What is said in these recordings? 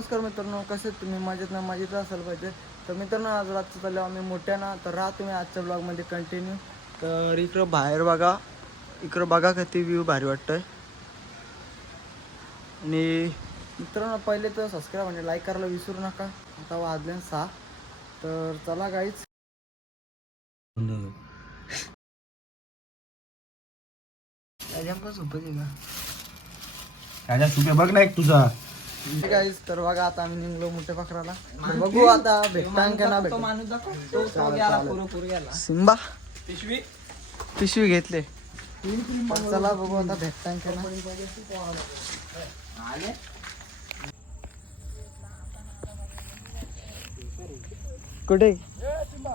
नमस्कार मित्रांनो, कसे आहेत तुम्ही? मजेत असायला पाहिजे. तर मित्रांनो, आज रातचं चाललो आम्ही मोठ्यानं. तर राहा तुम्ही आजच्या ब्लॉगमध्ये कंटिन्यू. तर इकडं बाहेर बघा, इकडं बघा किती व्ह्यू भारी वाटतंय. आणि मित्रांनो, पहिले तर सबस्क्राईब म्हणजे लाईक करायला विसरू नका. आता वाजले 6. तर चला गाईच. राजा सुपे बघ ना एक तुझा गाईज तर बघा आता आम्ही निघलो मोठ्या पाखराला. बघू आता भेटतान का ना भेटतो. सिंबा पिशवी घेतले. चला बघू आता भेटतान का ना. कुठे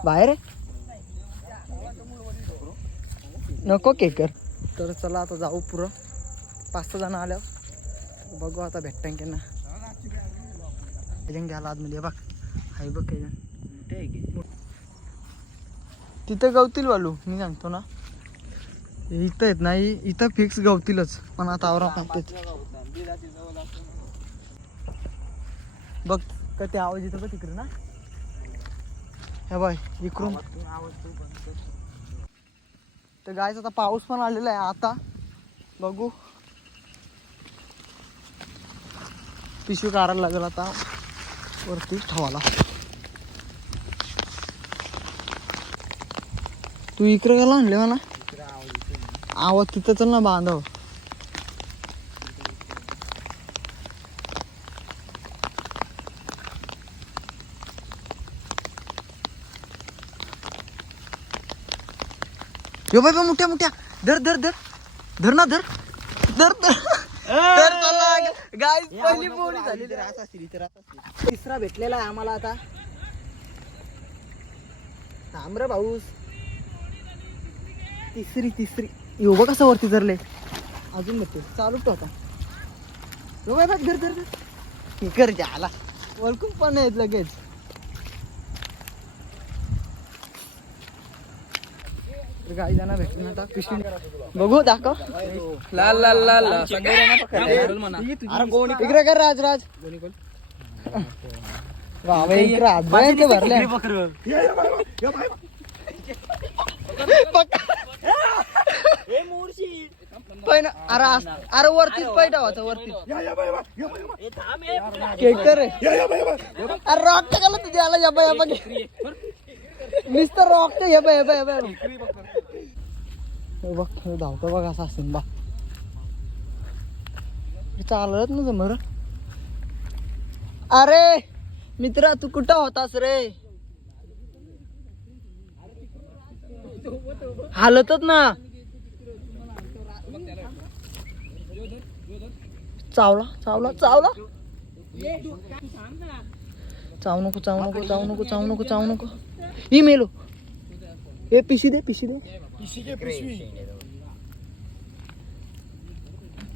बाहेर आहे? नको केकर. तर चला आता जाऊ पुरं 5-6 जण आल्यावर बघू आता भेटतान की ना. घ्यायला आतमध्ये बघ, हाय बघ तिथं गवतील वालू. मी सांगतो ना, इथं येत नाही, इथं फिक्स गवतीलच. पण आता आवरा बघ का ते आवाज येतो का तिकडे ना. हे बाय इकडून. तर गायच आता पाऊस पण आलेला आहे. आता बघू पिशवी काढायला लागेल आता वरती ठेवायला. तू इकडे गेला आणले मला आवाज तिथं चल ना बांधव. यो बाय मोठ्या मोठ्या धर धर धर धर ना धर धर धर. गाईस पहिली बोली झाली. तिसरा भेटलेला आहे आम्हाला आता. तांबर भाऊस तिसरी यो बघ कसं वरती धरले. अजून भेटते चालू तो आता. यो बाय धर धर धर कर झाला. वळकून पण आहेत लगेच. गाई जाणार भेटली ना आता पिशवी बघू दाखव. लाल लाल लाल इकडे कर राज राज. भरले अरे वरतीच पै ठेवायचं वरती. अरे रॉक टाकायला तुझ्या आला या बाय बघ मिस्टर रॉक हे बाय बाय बाय बघ धावतो बघ असा सिंबा. चालत ना समोर. अरे मित्रा तू कुठं होतास रे? हालतच ना. चावला चावला चावला. चावू नको चावू नको चावू नको चावू नको चावू नको. ही मेलो. हे पिशी दे पिशी दे.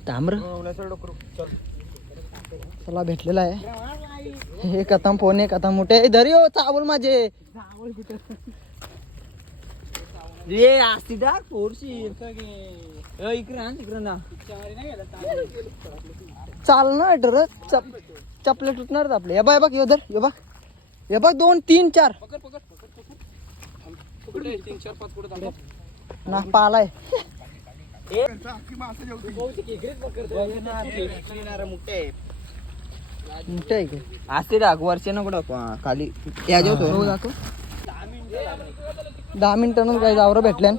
ताम्र चला भेटलेला आहे. हे कथम फोन आहे कथम मोठे धरी हो चावल माझे. चाल ना डर चपले तुटणार आपले. हे बघ यो धर यो बघ हे बघ 2 3 4 ना पालाय. असते राग वर्ष ना कुठं खाली या जेवतो. 10 मिनिटांनच काय आवरं भेटल्या.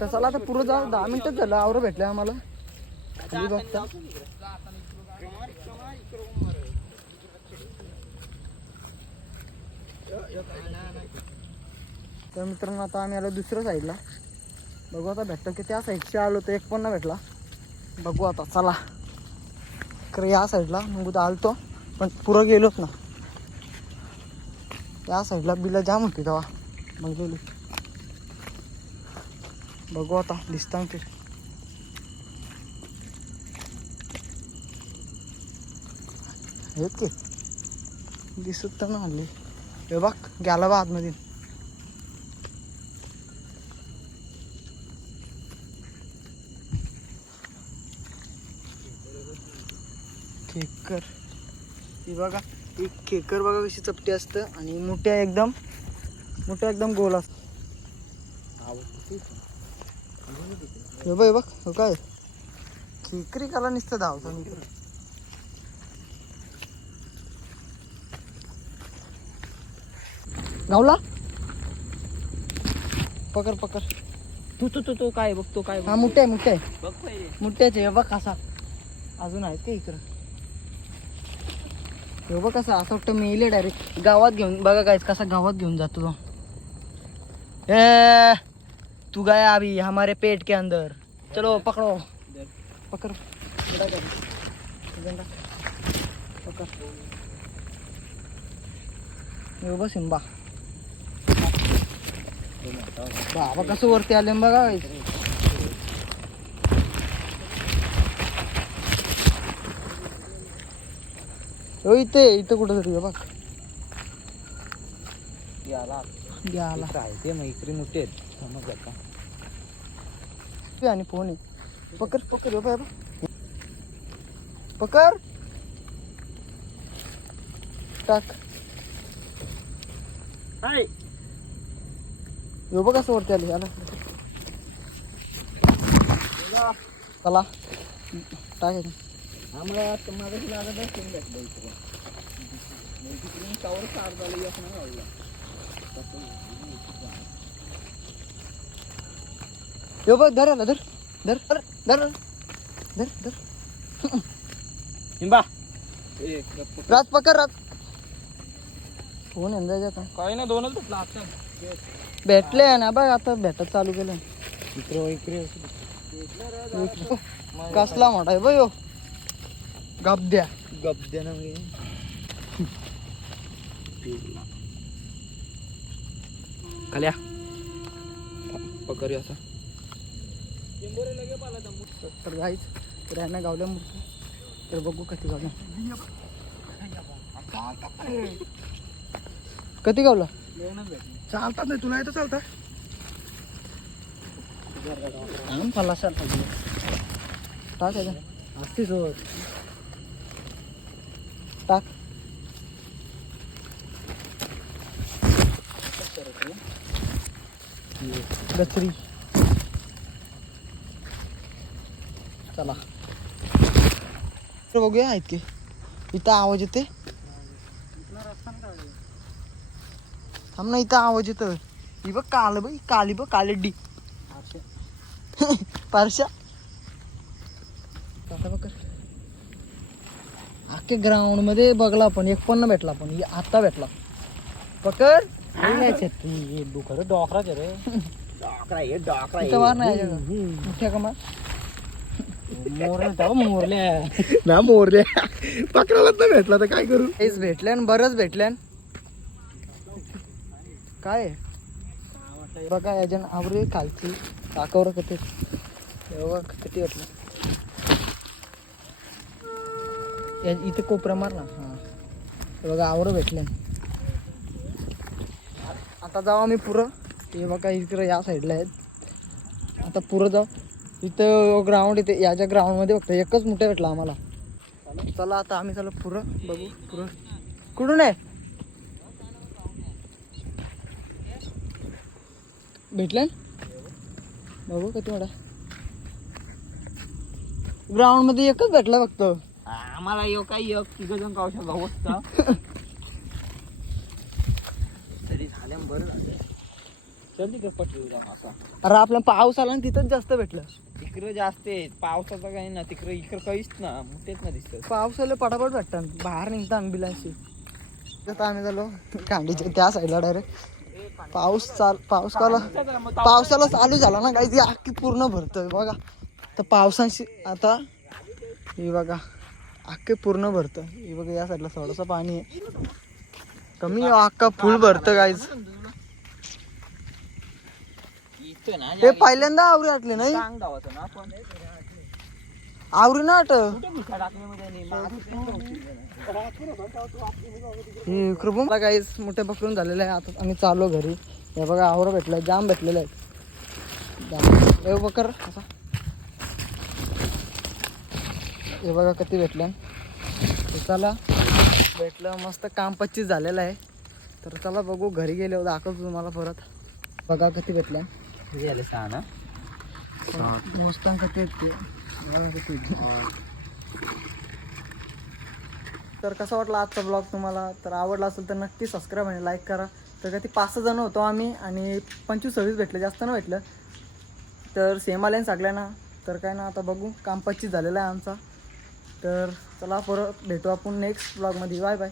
तर चला आता पुरं जाऊ. 10 मिनिटच झालं आवरं भेटलं आम्हाला. बघता तर मित्रांनो आता आम्ही आलो दुसऱ्या साईडला. बघू आता भेटतो की त्या साईडच्या आलो तर एक पण नाही भेटला. बघू आता चला खरं या साईडला मग आलतो पण पुरं गेलोच ना. या साईडला बिला जाम होती तेव्हा मग गेलो. बघू आता दिसता ते. हेच की दिसत तर ना हल्ली. हे बघ गेला बा आतमध्ये. केकर ही बघा ही खेकर बघा कशी चपटी असतं आणि मोठ्या एकदम गोल असतं. हे बघ हो काय खेकरी काला नुसतं धावतो मी. गावला पकड पकड. तो काय बघतो काय हा मोठ्या आहे बघ पहिले. मोठ्याचे हे बघ कसा अजून आहेत का इकडं. हे बघ कसा असं वाटतं मेले डायरेक्ट गावात घेऊन बघा काय कसा गावात घेऊन जातो तो. ए तू गया अभी हमारे पेट के अंदर. चलो पकड़ो पकड़ पकड़. हे बघ सिंबा बाबा कसं वरती आले बघा. इथे कुठं तरी बघ गेला काय ते मैत्री मोठे आहेत समज आता. आणि फोन आहे. पकड पकड बाबा पकड टाक. यो बघ कसं वरती आली. आला चला टाकायचं. आम्हाला माझं लागत असेल भेटलं इकडे टावर सार झालं येत नाही गावला. यो बघ धर आला धर धर धर धर धर धर. हिंबा राज पकड राज. फोन यंदा जाता काय ना दोनच भेटला आता. भेटले ना बघ आता भेटत चालू केलं. इकडे कसला मोठा आहे बघ यो. गब्द्या ना खाल्या पकड असा. तर जायच तर यांना गावल्या मूर्ती तर बघू कधी गावल्या. कधी गावला चालतात नाही तुला येतं चालतं. फला टाक असते सोबत टाक. गचरी चला बघूया आहेत की इथं आवाज येते. थांब ना इथं आवाज येतं. ही बघ काल बघ काली बघ कालड्डी पारशा. आता बघ अख्खे ग्राउंड मध्ये बघला आपण एक पण भेटला पण आता भेटला. पकड डोकरा डॉकराच रे. डॉकरा इथं मार नाही मोठ्या कमा मोरल्या ना मोरल्या पकडायलाच नाही भेटला तर काय करू. हेच भेटल्यान बरंच भेटल्यान. काय बघा याच्या आवरे खालची टाकावर कधी किती भेटलं. इथे कोपरा मार ना. हा बघा आवर भेटले. आता जाऊ आम्ही पुरं. हे बघा इकडे या साईडला आहेत. आता पुरं जाऊ. इथं ग्राउंड इथे याच्या ग्राउंडमध्ये फक्त एकच मोठा भेटला आम्हाला. चला आता आम्ही चला पुरं बघू. पुरं कुठून आहे भेटलं बघू किती मोठा. ग्राउंड मध्ये एकच भेटला फक्त आम्हाला यो काय तिघ जण कावशा भाऊ असता तरी झाल्या बरं झालं. चल तिकडे पटली मासा. अरे आपला पाऊस आला ना तिथंच जास्त भेटलं. तिकडे जास्त आहे पावसाचं काही ना. तिकडे इकडे काहीच ना मोठेच ना दिसत. पाऊस आलं पटापट भेटतात बाहेर निघता अँब्युलन्सची. आता आम्ही झालो कांडीच्या त्या साईडला डायरेक्ट. पावसाला चालू झाला ना काही अख्खी पूर्ण भरतोय बघा. तर पावसाची आता हे बघा अख्खे पूर्ण भरतं. हे बघा या साईडला थोडंसं पाणी आहे कमी अख्खा फुल भरतं गाईज. हे पहिल्यांदा आवरी आटले नाही. आवरी ना आट गाईज मोठे पकडून झालेले आहे. आता आम्ही चाललो घरी. हे बघा आवर भेटलं जाम भेटलेलं आहे. हे बकर असा हे बघा किती भेटल्या. चला भेटलं मस्त काम 25 झालेलं आहे. तर चला बघू घरी गेले दाखवतो तुम्हाला परत. बघा किती भेटल्या. किती झाले 6 ना. मस्त किती आहेत ते बघा किती. तर कसा वाटला आजचा ब्लॉग तुम्हाला. तर आवडला असेल तर नक्की सबस्क्राईब आणि लाईक करा. तर का ती 5-6 जण होतो आम्ही आणि 25-26 भेटले, जास्त न भेटलं. तर सेम आले सगळ्यांना. तर काय ना आता बघू काम 25 झालेलं आहे आमचा. तर चला परत भेटू आपण नेक्स्ट ब्लॉगमध्ये. Bye bye.